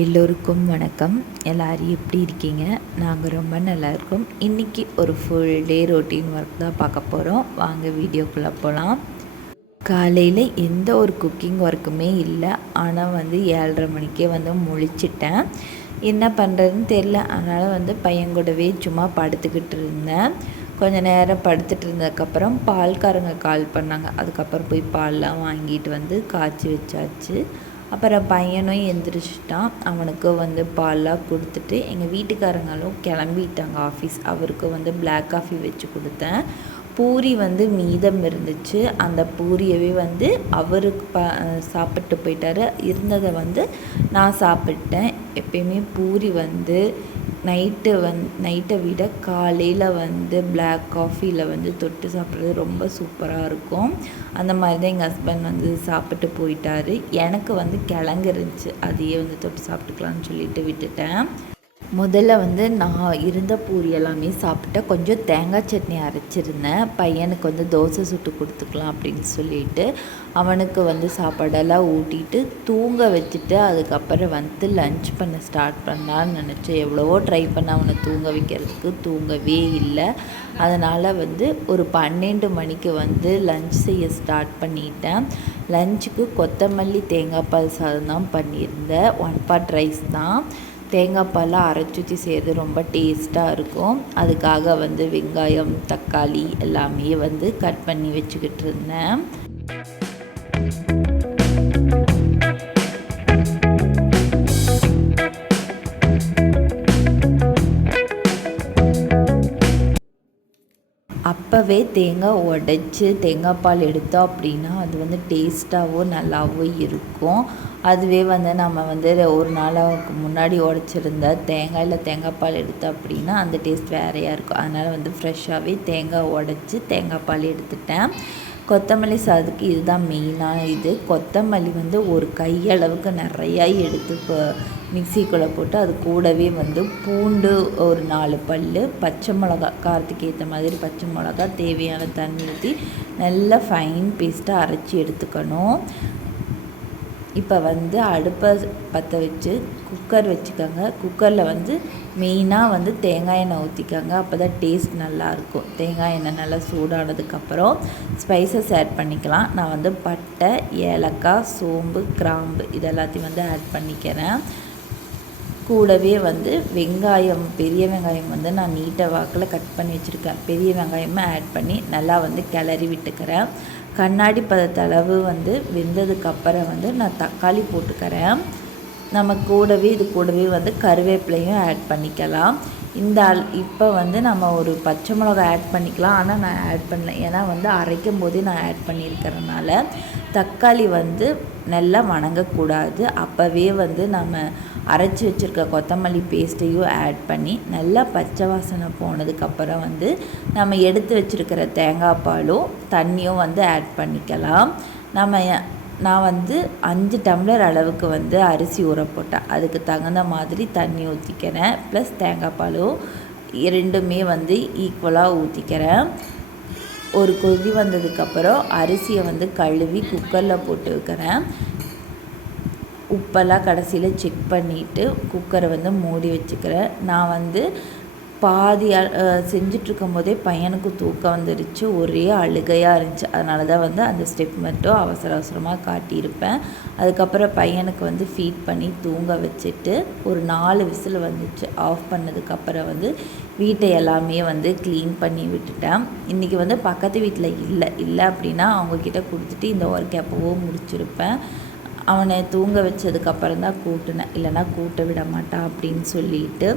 எல்லோருக்கும் வணக்கம். எல்லோரும் எப்படி இருக்கீங்க? நாங்கள் ரொம்ப நல்லா இருக்கோம். இன்றைக்கி ஒரு ஃபுல் டே ரொட்டீன் ஒர்க் தான் பார்க்க போகிறோம் வாங்க வீடியோக்குள்ளே போகலாம் காலையில் எந்த ஒரு குக்கிங் ஒர்க்குமே இல்லை. ஆனால் வந்து ஏழரை மணிக்கே வந்து முழிச்சிட்டேன். என்ன பண்ணுறதுன்னு தெரில அதனால் வந்து பையன் கூடவே சும்மா படுத்துக்கிட்டு இருந்தேன். கொஞ்ச நேரம் படுத்துட்டு இருந்ததுக்கப்புறம் பால்காரங்க கால் பண்ணாங்க. அதுக்கப்புறம் போய் பால்லாம் வாங்கிட்டு வந்து காய்ச்சி வச்சாச்சு. அப்புறம் பையனும் எந்திரிச்சிட்டான். அவனுக்கு வந்து பால்லாம் கொடுத்துட்டு எங்கள் வீட்டுக்காரங்களும் கிளம்பிட்டாங்க ஆஃபீஸ் அவருக்கு வந்து பிளாக் காஃபி வச்சு கொடுத்தேன். பூரி வந்து மீதம் இருந்துச்சு. அந்த பூரியவே வந்து அவருக்கு ப சாப்பிட்டு போயிட்டாரு. இருந்ததை வந்து நான் சாப்பிட்டேன். எப்பயுமே பூரி வந்து நைட்டு வந் நைட்டை விட காலையில் வந்து பிளாக் காஃபியில் வந்து தொட்டு சாப்பிட்றது ரொம்ப சூப்பராக இருக்கும். அந்த மாதிரி தான் எங்கள் ஹஸ்பண்ட் வந்து சாப்பிட்டு போயிட்டாரு. எனக்கு வந்து கிழங்கு இருந்துச்சு. அதையே வந்து தொட்டு சாப்பிட்டுக்கலான்னு சொல்லிட்டு விட்டுட்டேன். முதல்ல வந்து நான் இருந்த பூரி எல்லாமே சாப்பிட்டேன் கொஞ்சம் தேங்காய் சட்னி அரைச்சிருந்தேன். பையனுக்கு வந்து தோசை சுட்டு கொடுத்துக்கலாம் அப்படின்னு சொல்லிட்டு அவனுக்கு வந்து சாப்பாடெல்லாம் ஊட்டிட்டு தூங்க வச்சுட்டு அதுக்கப்புறம் வந்து லன்ச் பண்ண ஸ்டார்ட் பண்ணலான்னு நினச்சேன். எவ்வளவோ ட்ரை பண்ண அவனை தூங்க வைக்கிறதுக்கு தூங்கவே இல்லை. அதனால் வந்து ஒரு பன்னெண்டு மணிக்கு வந்து லன்ச் செய்ய ஸ்டார்ட் பண்ணிட்டேன். லஞ்சுக்கு கொத்தமல்லி தேங்காய் பால் சாதம் தான் பண்ணியிருந்தேன். ஒன் பாட் ரைஸ் தான். தேங்காய் பால்லாம் அரைச்சி ஊற்றி செய்கிறது ரொம்ப டேஸ்ட்டாக இருக்கும். அதுக்காக வந்து வெங்காயம் தக்காளி எல்லாமே வந்து கட் பண்ணி வச்சுக்கிட்டு இருந்தேன். அப்போவே தேங்காய் உடைச்சி தேங்காய் பால் எடுத்தோம் அப்படின்னா அது வந்து டேஸ்ட்டாகவும் நல்லாவும் இருக்கும். அதுவே வந்து நம்ம வந்து ஒரு நாளுக்கு முன்னாடி உடச்சிருந்த தேங்காயில் தேங்காய் பால் எடுத்தோம் அப்படின்னா அந்த டேஸ்ட் வேறையாக இருக்கும். அதனால் வந்து ஃப்ரெஷ்ஷாகவே தேங்காய் உடச்சி தேங்காய் பால் எடுத்துட்டேன். கொத்தமல்லி சாதத்துக்கு இதுதான் மெயினான இது. கொத்தமல்லி வந்து ஒரு கையளவுக்கு நிறையா எடுத்து மிக்சிக்குள்ளே போட்டு அது கூடவே வந்து பூண்டு ஒரு நாலு பல் பச்சை மிளகா காரத்துக்கு ஏற்ற மாதிரி பச்சை மிளகா தேவையான தண்ணி ஊற்றி நல்லா ஃபைன் பேஸ்ட்டாக அரைச்சி எடுத்துக்கணும். இப்போ வந்து அடுப்பை பற்ற வச்சு குக்கர் வச்சுக்கோங்க. குக்கரில் வந்து மெயினாக வந்து தேங்காய் எண்ணெய் ஊற்றிக்கோங்க அப்போ தான் டேஸ்ட் நல்லாயிருக்கும் தேங்காய் எண்ணெய் நல்லா சூடானதுக்கப்புறம் ஸ்பைசஸ் ஆட் பண்ணிக்கலாம். நான் வந்து பட்டை ஏலக்காய் சோம்பு கிராம்பு இதெல்லாத்தையும் வந்து ஆட் பண்ணிக்கிறேன். கூடவே வந்து வெங்காயம் பெரிய வெங்காயம் வந்து நான் நீட்டாக வாக்கில் கட் பண்ணி வச்சுருக்கேன். பெரிய வெங்காயமும் ஆட் பண்ணி நல்லா வந்து கிளறி விட்டுக்கிறேன். கண்ணாடி பதத்தளவு வந்து வெந்ததுக்கப்புறம் வந்து நான் தக்காளி போட்டுக்கிறேன். நம்ம கூடவே இது கூடவே வந்து கருவேப்பிலையும் ஆட் பண்ணிக்கலாம். இந்த அல் இப்போ வந்து நம்ம ஒரு பச்சை மிளகா ஆட் பண்ணிக்கலாம். ஆனால் நான் ஆட் பண்ணல. ஏன்னா வந்து அரைக்கும் போதே நான் ஆட் பண்ணியிருக்கிறதுனால தக்காளி வந்து நல்லா வணங்கக்கூடாது. அப்போவே வந்து நம்ம அரைச்சி வச்சுருக்க கொத்தமல்லி பேஸ்ட்டையும் ஆட் பண்ணி நல்லா பச்சை வாசனை போனதுக்கப்புறம் வந்து நம்ம எடுத்து வச்சுருக்கிற தேங்காய் பாலும் தண்ணியும் வந்து ஆட் பண்ணிக்கலாம். நம்ம நான் வந்து அஞ்சு டம்ளர் அளவுக்கு வந்து அரிசி ஊற போட்டேன். அதுக்கு தகுந்த மாதிரி தண்ணி ஊற்றிக்கிறேன் ப்ளஸ் தேங்காய் பாலும் இரண்டுமே வந்து ஈக்குவலாக ஊற்றிக்கிறேன் ஒரு கொதி வந்ததுக்கப்புறம் அரிசியை வந்து கழுவி குக்கரில் போட்டு வைக்கிறேன். உப்பெல்லாம் கடைசியில் செக் பண்ணிவிட்டு குக்கரை வந்து மூடி வச்சுக்கிறேன். நான் வந்து பாதி செஞ்சிட்ருக்கும் போதே பையனுக்கு தூக்கம் வந்துருச்சு. ஒரே அழுகையாக இருந்துச்சு. அதனால தான் வந்து அந்த ஸ்டெப் மட்டும் அவசர அவசரமாக காட்டியிருப்பேன். அதுக்கப்புறம் பையனுக்கு வந்து ஃபீட் பண்ணி தூங்க வச்சுட்டு ஒரு நாலு விசில் வந்துச்சு. ஆஃப் பண்ணதுக்கப்புறம் வந்து வீட்டை எல்லாமே வந்து க்ளீன் பண்ணி விட்டுட்டேன். இன்றைக்கி வந்து பக்கத்து வீட்டில் இல்லை. இல்லை அப்படின்னா அவங்கக்கிட்ட கொடுத்துட்டு இந்த ஒர்க் எப்போவோ முடிச்சிருப்பேன். அவனை தூங்க வச்சதுக்கப்புறம் தான் கூட்டினேன் இல்லைனா கூட்ட விட மாட்டான் அப்படின்னு சொல்லிட்டு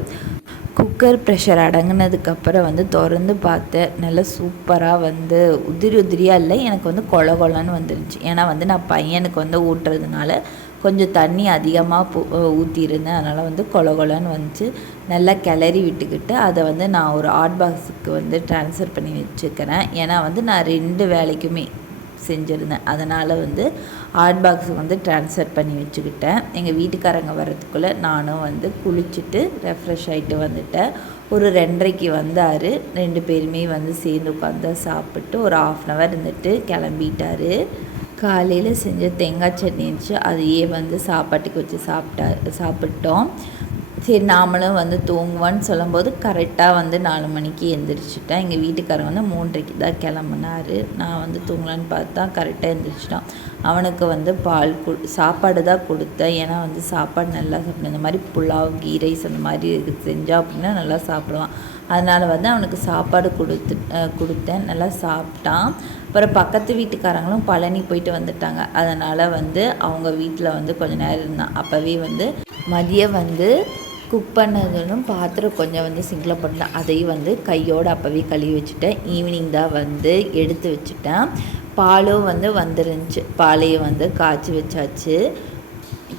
குக்கர் ப்ரெஷர் அடங்கினதுக்கப்புறம் வந்து திறந்து பார்த்தேன் நல்லா சூப்பராக வந்து உதிரி உதிரியாக இல்லை எனக்கு வந்து கொல கொலன்னு வந்துருச்சு. ஏன்னா வந்து நான் பையனுக்கு வந்து ஊட்டுறதுனால கொஞ்சம் தண்ணி அதிகமாக ஊற்றியிருந்தேன் அதனால் வந்து கொல கொலன்னு வந்துச்சு. நல்லா கிளறி விட்டுக்கிட்டு அதை வந்து நான் ஒரு ஹாட் பாக்ஸுக்கு வந்து ட்ரான்ஸ்ஃபர் பண்ணி வச்சுக்கிறேன். ஏன்னா வந்து நான் ரெண்டு வேலைக்குமே செஞ்சுருந்தேன். அதனால் வந்து ஹாட் பாக்ஸுக்கு வந்து ட்ரான்ஸ்ஃபர் பண்ணி வச்சுக்கிட்டேன். எங்கள் வீட்டுக்காரங்க வர்றதுக்குள்ளே நானும் வந்து குளிச்சுட்டு ரெஃப்ரெஷ் ஆகிட்டு வந்துட்டேன். ஒரு ரெண்டரைக்கு வந்தார். ரெண்டு பேருமே வந்து சேர்ந்து உட்காந்து சாப்பிட்டு ஒரு ஆஃப் அன் ஹவர் இருந்துட்டு கிளம்பிட்டாரு. காலையில் செஞ்ச தேங்காய் சட்னி இருந்துச்சு. அதையே வந்து சாப்பாட்டுக்கு வச்சு சாப்பிட்டா சாப்பிட்டோம். சரி நாமளும் வந்து தூங்குவான்னு சொல்லும்போது கரெக்டாக வந்து நாலு மணிக்கு எந்திரிச்சிட்டேன். எங்கள் வீட்டுக்காரர் வந்து மூன்றரைக்கு தான் கிளம்புனார். நான் வந்து தூங்கலான்னு பார்த்தா கரெக்டாக எந்திரிச்சிட்டான். அவனுக்கு வந்து பால் கு சாப்பாடு தான் கொடுத்தேன். ஏன்னா வந்து சாப்பாடு நல்லா சாப்பிடணும் இந்த மாதிரி புலாவ் கீ ரைஸ் அந்த மாதிரி செஞ்சா அப்படின்னா நல்லா சாப்பிடுவான். அதனால் வந்து அவனுக்கு சாப்பாடு கொடுத்து கொடுத்தேன். நல்லா சாப்பிட்டான். அப்புறம் பக்கத்து வீட்டுக்காரங்களும் பழனி போயிட்டு வந்துட்டாங்க. அதனால் வந்து அவங்க வீட்டில் வந்து கொஞ்ச நேரம் இருந்தான். அப்போவே வந்து மதியம் வந்து குக் பண்ணதுன்னு பாத்திரம் கொஞ்சம் வந்து சிங்கில் போட்டேன் அதையும் வந்து கையோடு அப்போவே கழுவி வச்சுட்டேன். ஈவினிங் தான் வந்து எடுத்து வச்சுட்டேன். பாலும் வந்து வந்துருந்துச்சு. பாலையும் வந்து காய்ச்சி வச்சாச்சு.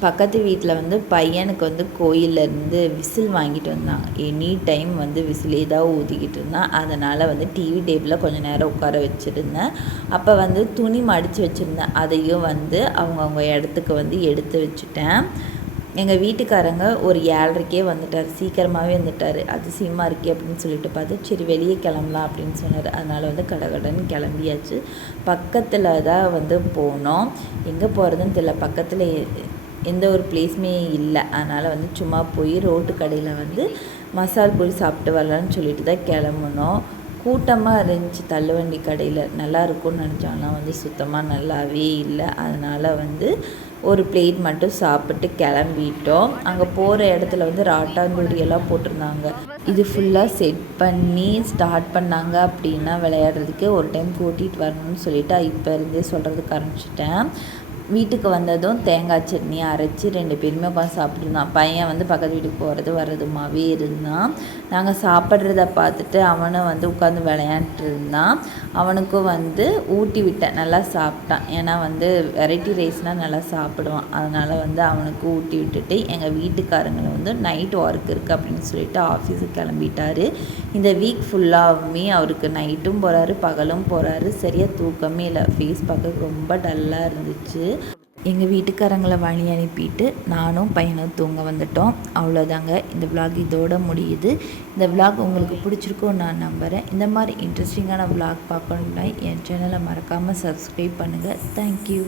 பக்கத்து வீட்டில் வந்து பையனுக்கு வந்து கோயிலேருந்து விசில் வாங்கிட்டு வந்தாங்க. எனி டைம் வந்து விசிலே தான் ஊதிக்கிட்டு இருந்தான். அதனால் வந்து டிவி டேபிளில் கொஞ்சம் நேரம் உட்கார வச்சுருந்தேன். அப்போ வந்து துணி மடித்து வச்சுருந்தேன். அதையும் வந்து அவங்கவுங்க இடத்துக்கு வந்து எடுத்து வச்சுட்டேன். எங்கள் வீட்டுக்காரங்க ஒரு ஏழரைக்கே வந்துட்டார். சீக்கிரமாகவே வந்துட்டார். அதிசயமாக இருக்கே அப்படின்னு சொல்லிட்டு பார்த்து சரி வெளியே கிளம்பலாம் அப்படின்னு சொன்னார். அதனால் வந்து கடகடன்னு கிளம்பியாச்சு. பக்கத்தில் தான் வந்து போனோம். எங்கே போகிறதுன்னு தெரியல. பக்கத்தில் எ- எந்த ஒரு பிளேஸுமே இல்லை. அதனால் வந்து சும்மா போய் ரோட்டு கடையில் வந்து மசால் பூரி சாப்பிட்டு வரலான்னு சொல்லிட்டு தான் கிளம்புனோம். கூட்டமாக இருந்துச்சு தள்ளுவண்டி கடையில். நல்லா இருக்கும்னு நினச்சோம். ஆனால் வந்து சுத்தமாக நல்லாவே இல்லை. அதனால் வந்து ஒரு பிளேட் மட்டும் சாப்பிட்டு கிளம்பிட்டோம். அங்கே போகிற இடத்துல வந்து ராட்டாங்குடி எல்லாம் போட்டிருந்தாங்க. இது ஃபுல்லாக செட் பண்ணி ஸ்டார்ட் பண்ணாங்க அப்படின்னா விளையாடுறதுக்கு ஒரு டைம் கூட்டிகிட்டு வரணும்னு சொல்லிவிட்டு இப்போ இருந்தே சொல்கிறதுக்கு ஆரம்பிச்சிட்டேன். வீட்டுக்கு வந்ததும் தேங்காய் சட்னி அரைச்சி ரெண்டு பேருமே உட்காந்து சாப்பிட்ருந்தான் பையன் வந்து பக்கத்து வீட்டுக்கு போகிறது வர்றதுமாவே இருந்தான். நாங்கள் சாப்பிட்றத பார்த்துட்டு அவனும் வந்து உட்காந்து விளையாண்டுட்டு இருந்தான். அவனுக்கும் வந்து ஊட்டி விட்டேன் நல்லா சாப்பிட்டான். ஏன்னா வந்து வெரைட்டி ரைஸ்னால் நல்லா சாப்பிடுவான். அதனால் வந்து அவனுக்கு ஊட்டி விட்டுட்டு எங்கள் வீட்டுக்காரங்களை வந்து நைட் ஒர்க் இருக்குது அப்படின்னு சொல்லிட்டு ஆஃபீஸுக்கு கிளம்பிட்டாரு. இந்த வீக் ஃபுல்லாகவுமே அவருக்கு நைட்டும் போகிறாரு பகலும் போகிறாரு சரியாக தூக்கமே இல்லை. ஃபேஸ் பார்க்க ரொம்ப டல்லாக இருந்துச்சு. எங்கள் வீட்டுக்காரங்களை வழி அனுப்பிட்டு நானும் பையனும் தூங்க வந்துட்டோம். அவ்வளோதாங்க இந்த விலாக் இதோட முடியுது. இந்த விலாக் உங்களுக்கு பிடிச்சிருக்கும் நான் நம்புகிறேன் இந்த மாதிரி இன்ட்ரெஸ்டிங்கான விலாக் பார்க்கணுன்னா என் சேனலை மறக்காமல் சப்ஸ்கிரைப் பண்ணுங்கள் தேங்க்யூ